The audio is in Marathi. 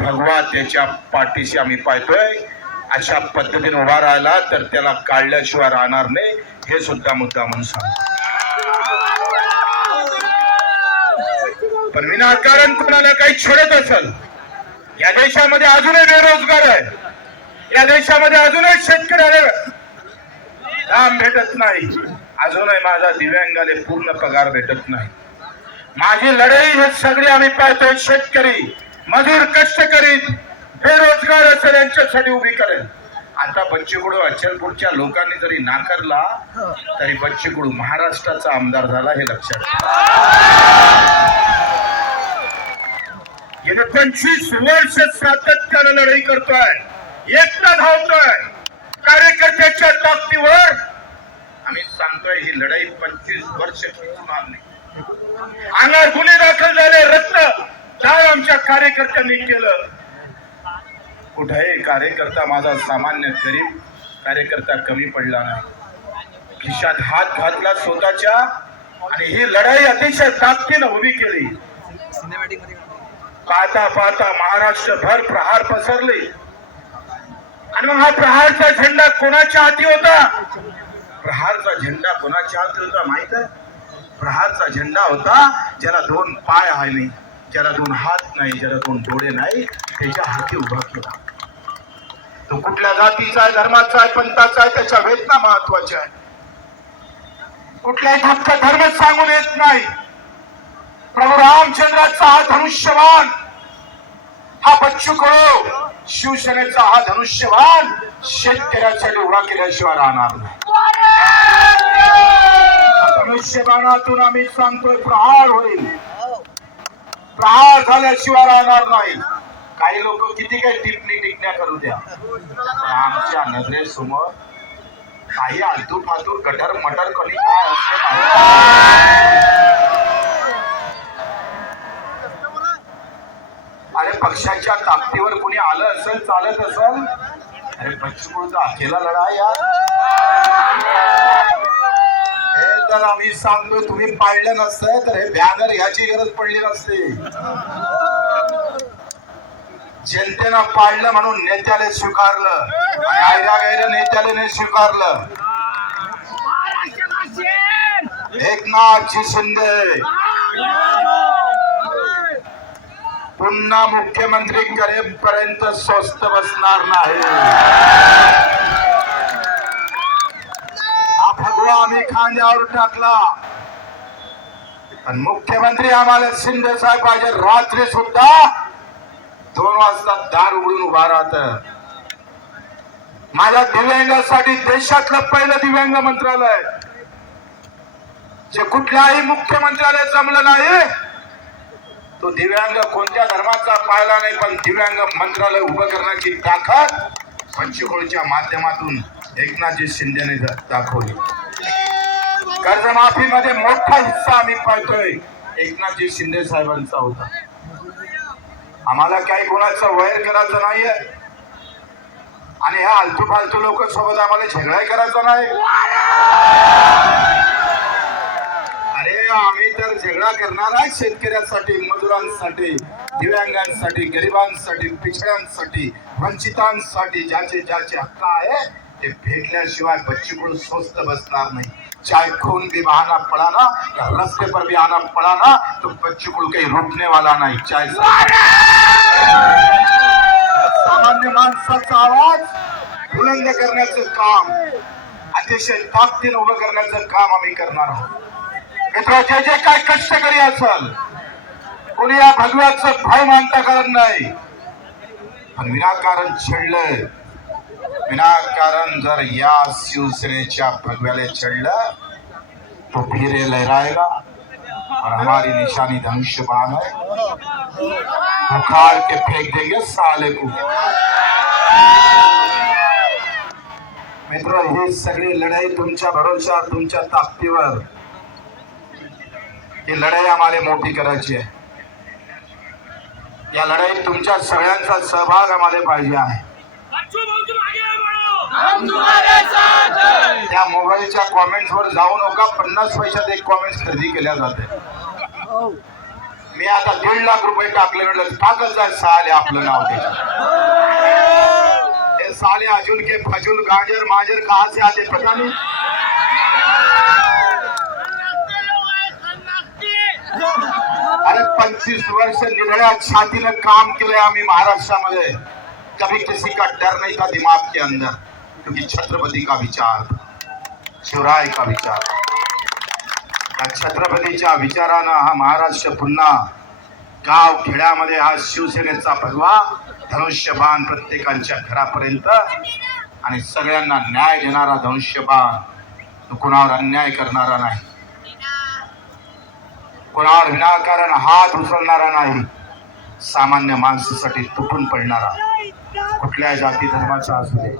भगवा त्याच्या पाठीशी आम्ही पाहतोय. अशा पद्धतीने उभा राहिला तर त्याला काढल्याशिवाय राहणार नाही, हे सुद्धा मुद्दा म्हणून सांगतो. पण विनाकारण कोणाला काही छेडत असेल, या देशामध्ये अजूनही बेरोजगार आहे, या देशामध्ये अजूनही शेतकऱ्याला काम भेटत नाही, अजूनही माझा दिव्यांगाले पूर्ण पगार भेटत नाही. माझी लढाई हे सगळे आम्ही पाहतोय, शेतकरी, मजूर, कष्टकरी, बेरोजगार असेल यांच्यासाठी उभी करेल. आता बच्चूकडू अचलपूरच्या लोकांनी जरी नाकारला तरी बच्चूकडू महाराष्ट्राचा आमदार झाला, हे लक्षात गेले 25 वर्ष सातत्यानं लढाई करतोय, एकटा धावतोय. कार्यकर्त्याच्या ताकदीवर आम्ही सांगतोय ही लढाई 25 वर्ष खेचून आणली. अंगावर गुन्हे दाखल झाले, रक्त दान आमच्या कार्यकर्त्यांनी केलं. कुठेही कार्यकर्ता माझा सामान्य गरीब कार्यकर्ता कमी पडला नाही, खिशात हात घातला स्वतःच्या आणि ही लढाई अतिशय ताकदीनं उभी केली. पाहता पाहता महाराष्ट्रभर प्रहार पसरले आणि मग हा प्रहारचा झेंडा कोणाच्या हाती होता? प्रहारचा झेंडा कोणाच्या हाती होता माहित आहे? प्रहारचा झेंडा होता ज्याला 2 पाय आहे नाही, ज्याला 2 हात नाही, ज्याला 2 डोळे नाही, त्याच्या हाती उभा केला. तो कुठल्या जातीचा आहे, धर्माचा आहे, पंथाचा आहे, त्याच्या वेदना महत्वाच्या आहे. कुठल्याही धर्म सांगून येत नाही. प्रभू रामचंद्राचा हा धनुष्यबाण, हा बच्चू कडू शिवसेनेचा हा धनुष्यबाण शेतकऱ्यासाठी उभा केल्याशिवाय राहणार नाही. धनुष्यबाणातून आम्ही सांगतोय प्रहार होईल, प्रहार झाल्याशिवाय राहणार नाही. काही लोक किती काही टिकण्या करू द्या, आमच्या नजरेसमोर काही आलतू फालतू गटर मटर कधी काय असते. अरे पक्षाच्या ताकदीवर कोणी आलं असेल, चालत असेल, अरे बच्चूचा अकेला लढा यार. हे तर आम्ही सांगतो, तुम्ही पाळलं नसतं तर हे बॅनर याची गरज पडली नसते. जनतेनं पाळलं म्हणून नेत्याने स्वीकारलं आणि आयऱ्या नेत्याने नाही स्वीकारलं. एकनाथजी शिंदे पुन्हा मुख्यमंत्री करेपर्यंत स्वस्त बसणार नाही. हा भगवा आम्ही खांद्यावर टाकला, पण मुख्यमंत्री आम्हाला शिंदे साहेब पाहिजे. रात्री सुद्धा 2 वाजता दार उघडून उभा राहत. माझ्या दिव्यांगासाठी देशातलं पहिलं दिव्यांग मंत्रालय, जे कुठल्याही मुख्यमंत्र्याला जमलं नाही. तो दिव्यांग कोणत्या धर्माचा पाहिला नाही, पण दिव्यांग मंत्रालय उभं करण्याची ताकद पंचकुळच्या माध्यमातून एकनाथजी शिंदेने दाखवली. कर्जमाफीमध्ये मोठा हिस्सा आम्ही पाहतोय एकनाथजी शिंदे साहेबांचा होता. आम्हाला काही कोणाचं वैर करायचं नाहीये आणि ह्या आलतू फालतू लोक सोबत आम्हाला झगडा करायचा नाही. अरे आम्ही तर झगडा करणार आहे शेतकऱ्यांसाठी, मजुरांसाठी, दिव्यांगांसाठी, गरिबांसाठी, पिछड्यांसाठी, वंचितांसाठी. ज्याचे ज्याचे हक्क आहे ते भेटल्याशिवाय बच्चू स्वस्त बसणार नाही. चाहे खून भी बहाना पड़ा ना, रस्ते पर भी आना पड़ा ना, तो बच्चू को काही रोकने वाला नाही. चाहे सामान्य माणसाचा आवाज बुलंद करण्याचं काम, अतिशय ताकदीनं उभं करण्याचं काम आम्ही करणार आहोत. मित्र, जे जे काय कष्टकरी असेल, कोणी या भगव्याचं भय मानता करत नाही. पण विनाकारण छेडलं, विनाकारण जर या शिवसेनेच्या भगव्याला छेडलं तो फिर लहराएगा और हमारी निशानी धनुष्यबाण है. उखाड़ के फेंक देंगे साले को. मित्र, ही सगळी लढाई तुमच्या भरोशावर, तुमच्या ताकदीवर, ही लढाई आम्हाला मोठी करायची आहे. या लढाईत तुमच्या सगळ्यांचा सहभाग आम्हाला पाहिजे आहे. त्या मोबाईलच्या कॉमेंट्स वर जाऊ नका. 50 पैशात एक कॉमेंट खरेदी केल्या जाते. मी आता 1.5 लाख रुपये टाकले, म्हटलं टाकत जा साले आपलं नाव त्याच्यात. ये साले अजुल के फजुल गाजर माजर कहाँ से आते पता नहीं. अरे 25 वर्ष निधड्या छातीनं काम केलंय आम्ही महाराष्ट्रामध्ये. कभी किसी का डर नहीं था दिमाग के अंदर, क्योंकि छत्रपति का विचार, शिवराय का विचार. त्या छत्रपतीच्या विचारानं हा महाराष्ट्र पुन्हा गाव खेड्यामध्ये हा शिवसेनेचा भगवा धनुष्यबाण प्रत्येकाच्या घरापर्यंत, आणि सगळ्यांना न्याय देणारा धनुष्यबाण, कुणावर अन्याय करणारा नाही, कुणावर विनाकारण हात उचलणारा नाही, सामान्य माणसासाठी तुटून पडणारा, कुठल्या जाती धर्माचा असू दे.